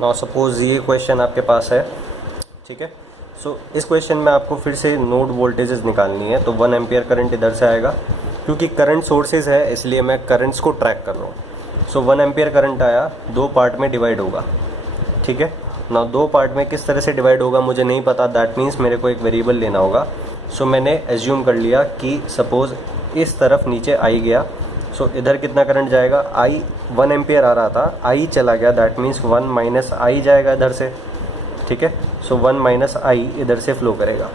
Now suppose ये question आपके पास है, ठीक है। सो इस क्वेश्चन में आपको फिर से नोड वोल्टेजेस निकालनी है। तो 1 एम्पियर करंट इधर से आएगा, क्योंकि करंट सोर्सेज है इसलिए मैं करंट्स को ट्रैक कर रहा हूँ। सो 1 एम्पियर करंट आया, 2 पार्ट में डिवाइड होगा, ठीक है ना। 2 पार्ट में किस तरह से डिवाइड होगा मुझे नहीं पता, दैट मीन्स मेरे को एक वेरिएबल लेना होगा। सो मैंने एज्यूम कर लिया कि सपोज इस तरफ नीचे आई गया। सो इधर कितना करंट जाएगा, आई 1 एम्पियर आ रहा था, आई चला गया, दैट मीन्स 1 माइनस आई जाएगा इधर से, ठीक है। सो 1 माइनस आई इधर से फ्लो करेगा।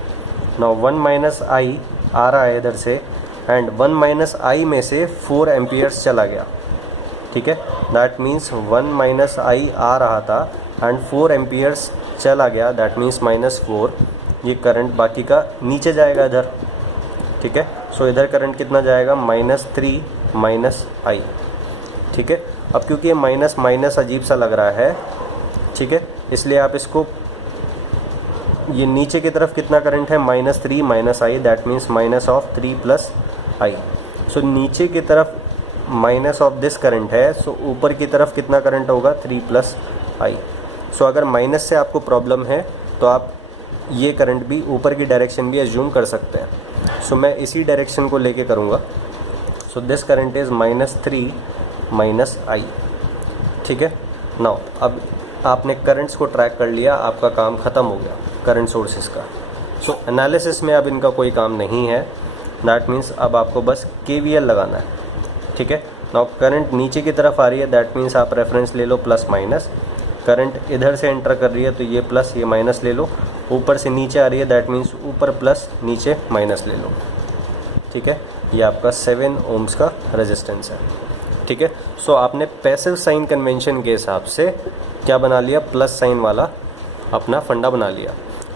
नाउ 1 माइनस आई आ रहा है इधर से, एंड 1 माइनस आई में से 4 एम्पियर्स चला गया, ठीक है। दैट मीन्स 1 माइनस आई आ रहा था एंड 4 एम्पियर्स चला गया, दैट मीन्स -4। ये करंट बाकी का नीचे जाएगा इधर, ठीक है। सो इधर करंट कितना जाएगा, -3 माइनस आई, ठीक है। अब क्योंकि ये माइनस माइनस अजीब सा लग रहा है, ठीक है, इसलिए आप इसको, ये नीचे की तरफ कितना करंट है, -3 minus I, that means minus of 3 plus I. So नीचे की तरफ माइनस ऑफ दिस करंट है, सो ऊपर की तरफ कितना करंट होगा, 3 प्लस आई। सो अगर माइनस से आपको प्रॉब्लम है तो आप ये करंट भी ऊपर की डायरेक्शन भी एज्यूम कर सकते हैं। सो मैं इसी डायरेक्शन को लेके करूँगा। So this current is -3 minus I, ठीक है। नाउ अब आपने करंट्स को ट्रैक कर लिया, आपका काम ख़त्म हो गया करंट सोर्सेज का। सो एनालिसिस में अब इनका कोई काम नहीं है, दैट मीन्स अब आपको बस KVL लगाना है, ठीक है। नाउ करंट नीचे की तरफ आ रही है, दैट मीन्स आप रेफरेंस ले लो प्लस माइनस। करंट इधर से एंटर कर रही है तो ये प्लस ये माइनस ले लो। ऊपर से नीचे आ रही है, दैट मीन्स ऊपर प्लस नीचे माइनस ले लो, ठीक है। ये आपका 7 ओम्स का रेजिस्टेंस है, ठीक है। सो आपने पैसिव साइन कन्वेंशन के हिसाब से क्या बना लिया, प्लस साइन वाला अपना फंडा बना लिया,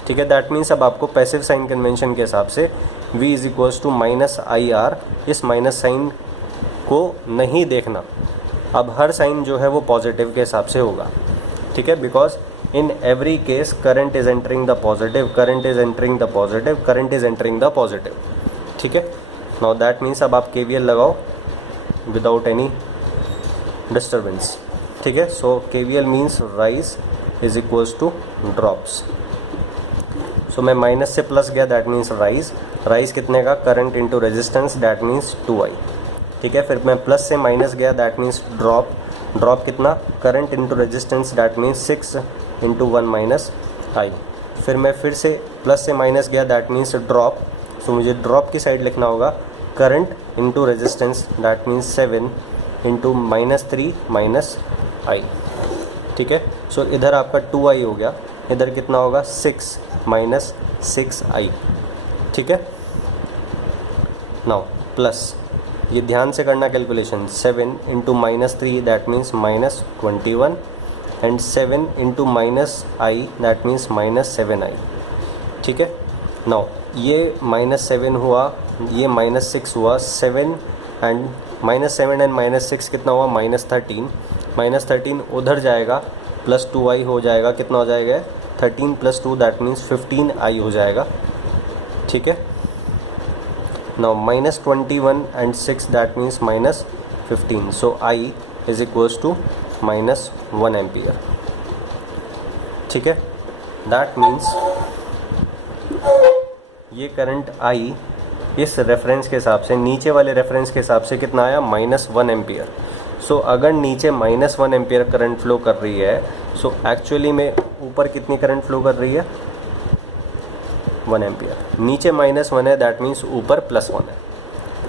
ठीक है। दैट मीन्स अब आपको पैसिव साइन कन्वेंशन के हिसाब से V is equals to -IR, इस माइनस साइन को नहीं देखना। अब हर साइन जो है वो पॉजिटिव के हिसाब से होगा, ठीक है। Because in every case current is entering the positive, current is entering the positive, current is entering the positive, ठीक है। नाउ दैट मीन्स अब आप KVL लगाओ विदाउट एनी डिस्टर्बेंस, ठीक है। So KVL means rise is equals to drops. So मैं minus से plus गया, दैट मीन्स राइज, राइज कितने का, current into resistance, that means 2I, ठीक है। फिर मैं प्लस से माइनस गया, दैट मीन्स ड्रॉप, ड्रॉप कितना, current into resistance, that means 6 into 1 minus I. फिर मैं फिर से प्लस से माइनस गया, दैट मीन्स ड्रॉप। सो मुझे ड्रॉप की साइड लिखना होगा, current into resistance, that means 7 into -3 minus I, ठीक है। सो इधर आपका 2I हो गया, इधर कितना होगा, 6 माइनस 6I, ठीक है। नाउ प्लस, ये ध्यान से करना calculation, 7 into -3 that means -21 and 7 into -I that means -7I, ठीक है। नाउ ये -7 हुआ, ये -6 हुआ, 7 एंड -6 कितना हुआ, -13, -13 उधर जाएगा, प्लस 2I हो जाएगा, कितना हो जाएगा, 13 प्लस 2 दैट मीन्स 15I हो जाएगा, ठीक है। Now -21 and 6 that means -15, so I is equals to -1 ampere, ठीक है। दैट मीन्स ये करंट I इस रेफरेंस के हिसाब से, नीचे वाले रेफरेंस के हिसाब से कितना आया, -1 एम्पियर। सो अगर नीचे -1 एम्पियर करंट फ्लो कर रही है, सो एक्चुअली में ऊपर कितनी करंट फ्लो कर रही है, 1 एम्पियर। नीचे -1 है, दैट मीन्स ऊपर +1 है,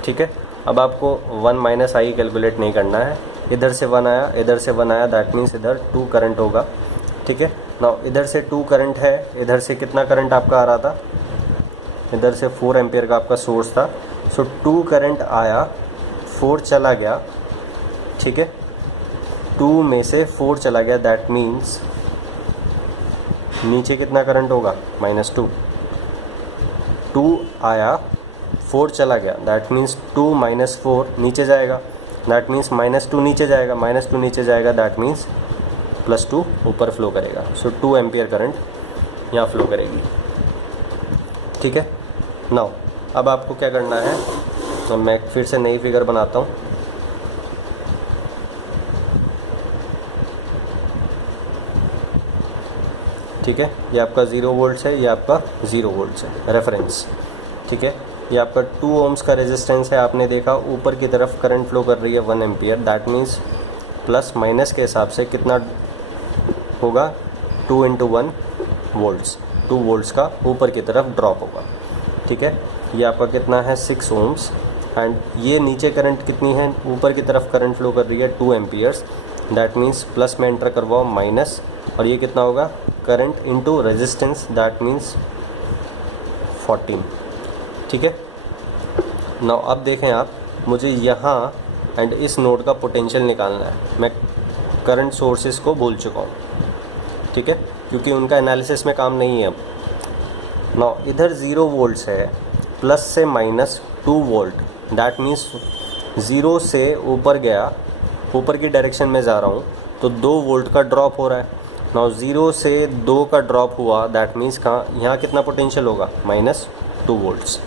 ठीक है। अब आपको 1 माइनस आई कैलकुलेट नहीं करना है, इधर से 1 आया, इधर से 1 आया, दैट मीन्स इधर 2 करंट होगा, ठीक है। नाउ इधर से 2 करंट है, इधर से कितना करंट आपका आ रहा था, इधर से 4 एम्पियर का आपका सोर्स था। सो 2 करंट आया, 4 चला गया, ठीक है। 2 में से 4 चला गया, दैट मीन्स नीचे कितना करंट होगा, -2। 2 आया, 4 चला गया, दैट मीन्स 2 माइनस 4 नीचे जाएगा, दैट मीन्स -2 नीचे जाएगा, -2 नीचे जाएगा, दैट मीन्स +2 ऊपर फ्लो करेगा। सो 2 एम्पियर करंट यहाँ फ्लो करेगी, ठीक है। नाउ अब आपको क्या करना है, तो मैं फिर से नई फिगर बनाता हूँ। ठीक है, ये आपका 0 वोल्ट्स है, ये आपका 0 वोल्ट्स है रेफरेंस। ठीक है, ये आपका 2 ओम्स का रेजिस्टेंस है, आपने देखा ऊपर की तरफ करंट फ्लो कर रही है 1 ampere, that means plus minus के हिसाब से कितना होगा 2 × 1 वोल्ट्स, 2 वोल्ट्स का ऊपर की तरफ ड्रॉप होगा। ठीक है, ये आपका कितना है 6 ओम्स, एंड ये नीचे करंट कितनी है, ऊपर की तरफ करंट फ्लो कर रही है 2 एम्पियर्स, दैट मीन्स प्लस में एंटर करवाओ माइनस, और ये कितना होगा current into resistance, that means 14। ठीक है, नाउ अब देखें आप, मुझे यहाँ एंड इस नोड का पोटेंशियल निकालना है। मैं करंट सोर्सेज को भूल चुका हूँ, ठीक है, क्योंकि उनका एनालिसिस में काम नहीं है अब। नाउ इधर 0 वोल्ट्स है, प्लस से माइनस 2 वोल्ट, दैट मीन्स 0 से ऊपर गया, ऊपर की डायरेक्शन में जा रहा हूँ तो 2 वोल्ट का ड्रॉप हो रहा है। नाउ 0 से 2 का ड्रॉप हुआ, दैट मीन्स कहाँ, यहाँ कितना पोटेंशियल होगा -2 वोल्ट्स।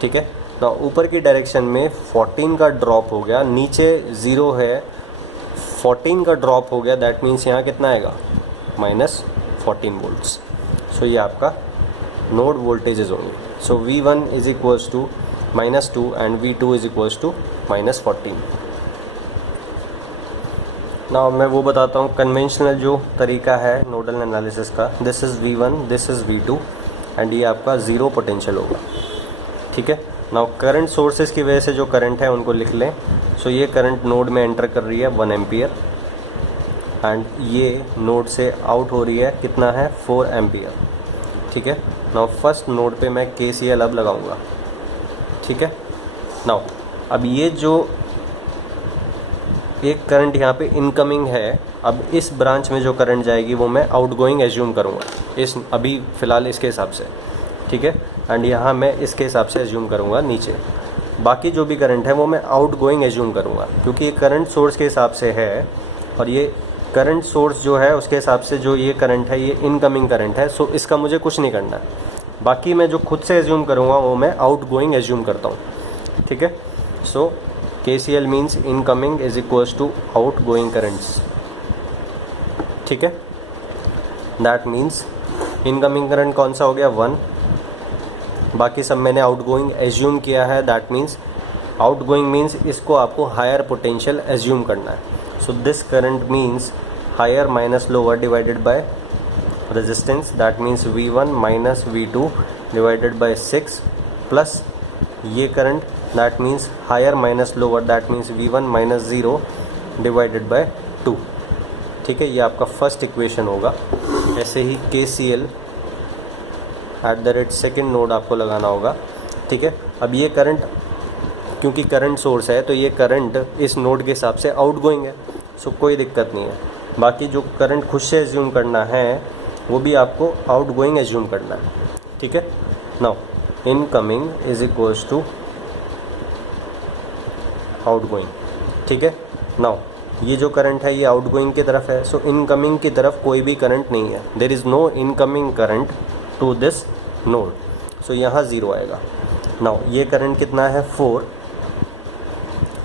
ठीक है, नाउ ऊपर की डायरेक्शन में 14 का ड्रॉप हो गया, नीचे 0 है, 14 का ड्रॉप हो गया, दैट मीन्स यहाँ कितना आएगा -14 वोल्ट्स। सो ये आपका नोड वोल्टेजेस होंगे। So V1 is equals to -2 and V2 is equals to -14। Now मैं वो बताता हूँ कन्वेंशनल जो तरीका है नोडल एनालिसिस का। This is V1, this is V2 and ये आपका 0 पोटेंशियल होगा। ठीक है, नाउ करंट सोर्सेज की वजह से जो करंट है उनको लिख लें। सो ये करंट नोड में एंटर कर रही है 1 एम्पियर, एंड ये नोड से आउट हो रही है कितना है 4 एम्पियर। ठीक है, नाउ फर्स्ट नोड पे मैं KCL अब लगाऊंगा। ठीक है, नाउ अब ये जो एक करंट यहाँ पे इनकमिंग है, अब इस ब्रांच में जो करंट जाएगी वो मैं आउटगोइंग एज्यूम करूँगा इस अभी फ़िलहाल इसके हिसाब से। ठीक है, एंड यहाँ मैं इसके हिसाब से एज्यूम करूँगा नीचे, बाकी जो भी करंट है वो मैं आउटगोइंग एज्यूम करूँगा, क्योंकि ये करंट सोर्स के हिसाब से है और ये करंट सोर्स जो है उसके हिसाब से जो ये करंट है ये इनकमिंग करंट है। सो इसका मुझे कुछ नहीं करना है, बाकी मैं जो खुद से एज्यूम करूँगा वो मैं आउटगोइंग एज्यूम करता हूँ। ठीक है, so KCL means incoming is equals to outgoing currents. ठीक है, दैट मीन्स इनकमिंग करंट कौन सा हो गया 1, बाकी सब मैंने आउटगोइंग एज्यूम किया है, दैट मीन्स आउटगोइंग मीन्स इसको आपको हायर पोटेंशियल एज्यूम करना है। So this current means higher minus lower divided by resistance, that means V1 minus V2 divided by 6 plus ये current, that means higher minus lower, that means V1 minus 0 divided by 2। ठीक है, ये आपका first equation होगा। ऐसे ही KCL @ second node आपको लगाना होगा। ठीक है, अब ये करंट क्योंकि करंट सोर्स है तो ये करंट इस नोड के हिसाब से आउटगोइंग है, सो कोई दिक्कत नहीं है। बाकी जो करंट खुद से एज्यूम करना है वो भी आपको आउटगोइंग एज्यूम करना है। ठीक है, now incoming is equals to outgoing. ठीक है, नाउ ये जो करंट है ये आउटगोइंग की तरफ है, सो इनकमिंग की तरफ कोई भी करंट नहीं है, there is no incoming current to this node, so यहाँ 0 आएगा। नाउ ये करंट कितना है 4,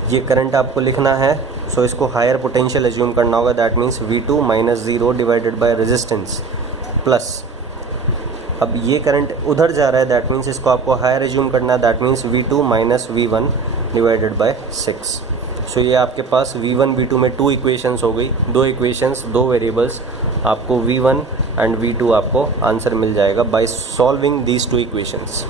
ये करंट आपको लिखना है, सो इसको हायर पोटेंशियल एज्यूम करना होगा, that means V2 minus 0 divided by resistance plus, अब ये करंट उधर जा रहा है, दैट मीन्स इसको आपको हायर एज्यूम करना है, that means V2 minus V1 divided by 6। सो ये आपके पास V1 V2 में 2 इक्वेशंस हो गई, 2 इक्वेशंस 2 वेरिएबल्स, आपको V1 एंड V2 आपको आंसर मिल जाएगा बाय सॉल्विंग दीज 2 इक्वेशंस।